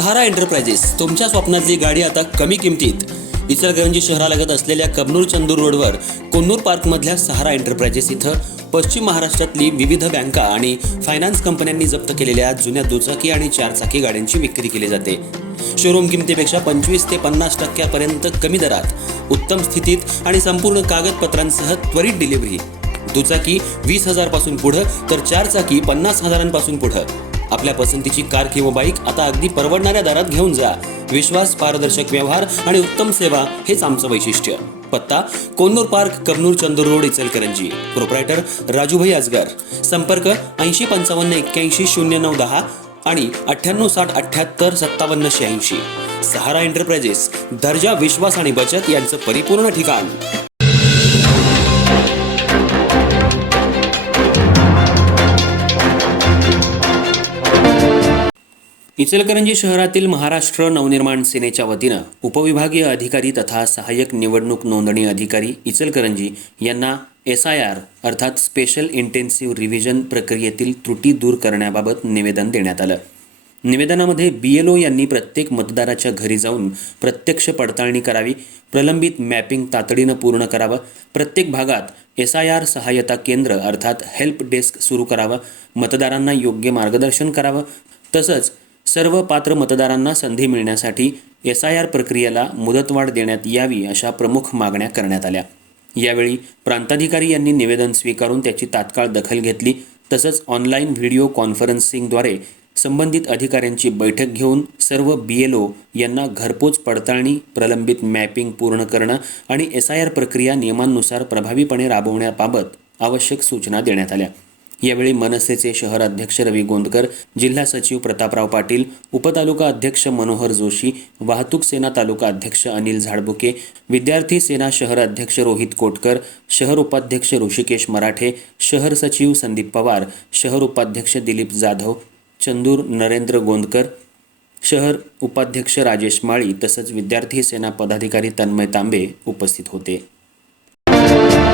सहारा enterprises तुमच्या स्वप्नातली गाडी आता कमी किमतीत. इचलकरंजी शहरालगत असलेल्या कबनूर चंदूर रोडवर कोन्नूर पार्कमधल्या सहारा एंटरप्राइजेस इथं पश्चिम महाराष्ट्रातली विविध बँका आणि फायनान्स कंपन्यांनी जप्त केलेल्या जुन्या दुचाकी आणि चारचाकी गाड्यांची विक्री केली जाते. शोरूम किमतीपेक्षा 25 ते 50% कमी दरात, उत्तम स्थितीत आणि संपूर्ण कागदपत्रांसह त्वरित डिलिव्हरी. दुचाकी 20,000 पासून पुढे तर चारचाकी 50,000 पासून पुढे. आपल्या पसंतीची कार किंवा बाईक आता अगदी परवडणाऱ्या दरात घेऊन जा. विश्वास, पारदर्शक व्यवहार आणि उत्तम सेवा हेच आमचं वैशिष्ट्य. पत्ता Konnur park, Kabnur Chandur road, Ichalkaranji. Proprietor Rajubhai Ajgar. संपर्क 8055810910 आणि 9860785786. सहारा एंटरप्राइजेस, दर्जा, विश्वास आणि बचत यांचं परिपूर्ण ठिकाण. इचलकरंजी शहरातील महाराष्ट्र नवनिर्माण सेनेच्या वतीनं उपविभागीय अधिकारी तथा सहाय्यक निवडणूक नोंदणी अधिकारी इचलकरंजी यांना SIR अर्थात स्पेशल इंटेन्सिव्ह रिव्हिजन प्रक्रियेतील त्रुटी दूर करण्याबाबत निवेदन देण्यात आलं. निवेदनामध्ये BLO यांनी प्रत्येक मतदाराच्या घरी जाऊन प्रत्यक्ष पडताळणी करावी, प्रलंबित मॅपिंग तातडीनं पूर्ण करावं, प्रत्येक भागात SIR सहाय्यता केंद्र अर्थात हेल्प डेस्क सुरू करावं, मतदारांना योग्य मार्गदर्शन करावं, तसंच सर्व पात्र मतदारांना संधी मिळण्यासाठी SIR प्रक्रियेला मुदतवाढ देण्यात यावी अशा प्रमुख मागण्या करण्यात आल्या. यावेळी प्रांताधिकारी यांनी निवेदन स्वीकारून त्याची तात्काळ दखल घेतली. तसंच ऑनलाईन व्हिडिओ कॉन्फरन्सिंगद्वारे संबंधित अधिकाऱ्यांची बैठक घेऊन सर्व BLO यांना घरपोच पडताळणी, प्रलंबित मॅपिंग पूर्ण करणं आणि SIR प्रक्रिया नियमांनुसार प्रभावीपणे राबवण्याबाबत आवश्यक सूचना देण्यात आल्या. यावेळी मनसेचे शहर अध्यक्ष रवी गोंदकर, जिल्हा सचिव प्रतापराव पाटील, उपतालुका अध्यक्ष मनोहर जोशी, वाहतूक सेना तालुका अध्यक्ष अनिल झाडबुके, विद्यार्थी सेना शहर अध्यक्ष रोहित कोटकर, शहर उपाध्यक्ष ऋषिकेश मराठे, शहर सचिव संदीप पवार, शहर उपाध्यक्ष दिलीप जाधव, चंदूर नरेंद्र गोंदकर, शहर उपाध्यक्ष राजेश माळी तसंच विद्यार्थी सेना पदाधिकारी तन्मय तांबे उपस्थित होते.